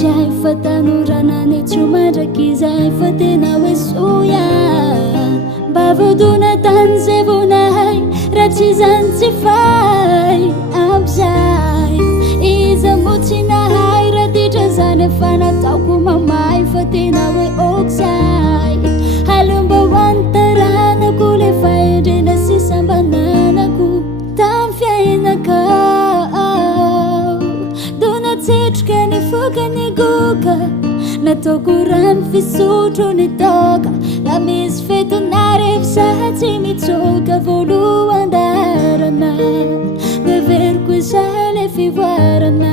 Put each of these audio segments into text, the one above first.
Jai fatanurana ni chumara kizai fatina wesuya Bavuduna tanzevunai Rachizan sifai Abzai Iza mutinai Radija zane fana tauku mamai Fatina we oksai Halumba wantarana kule faidina sisambanana ku Tamfiaina kau Dona tsetchka ni fuka ni guka Natokuran fisutru ni toka La misfetu narev sati mitsoka Volu andarana Dever sale fivarana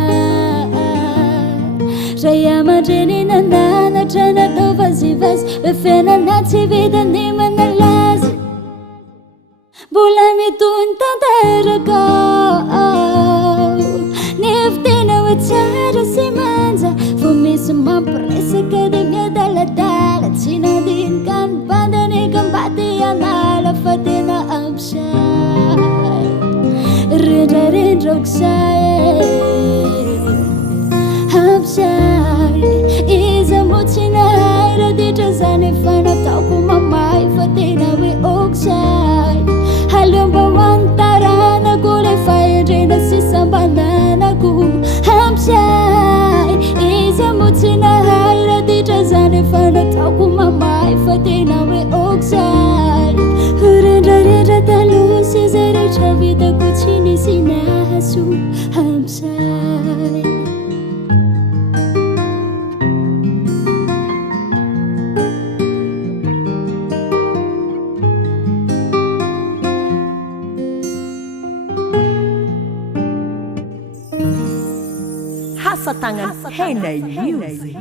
Jaya madreni nanana Trana do vazivaz Vefena nati vida ni manalazi Bulami tun tantaraka Neftina wachara simanza Fumisa mampresa kademia daladala Sinadin kan pandani kambati anala Fatina abshay Rida rinroksay Abshay Iza mutinay Radija zane fana tauku mamay Fatina we oksay Halumba wantarana Gule fayrina sisambanana ku Abshay Iza mutinay Radija zane fana tauku mamay Fatina we oksay Rida talusi zere chavida kuchini sinahasu Abshay Hasatangan Henay Music.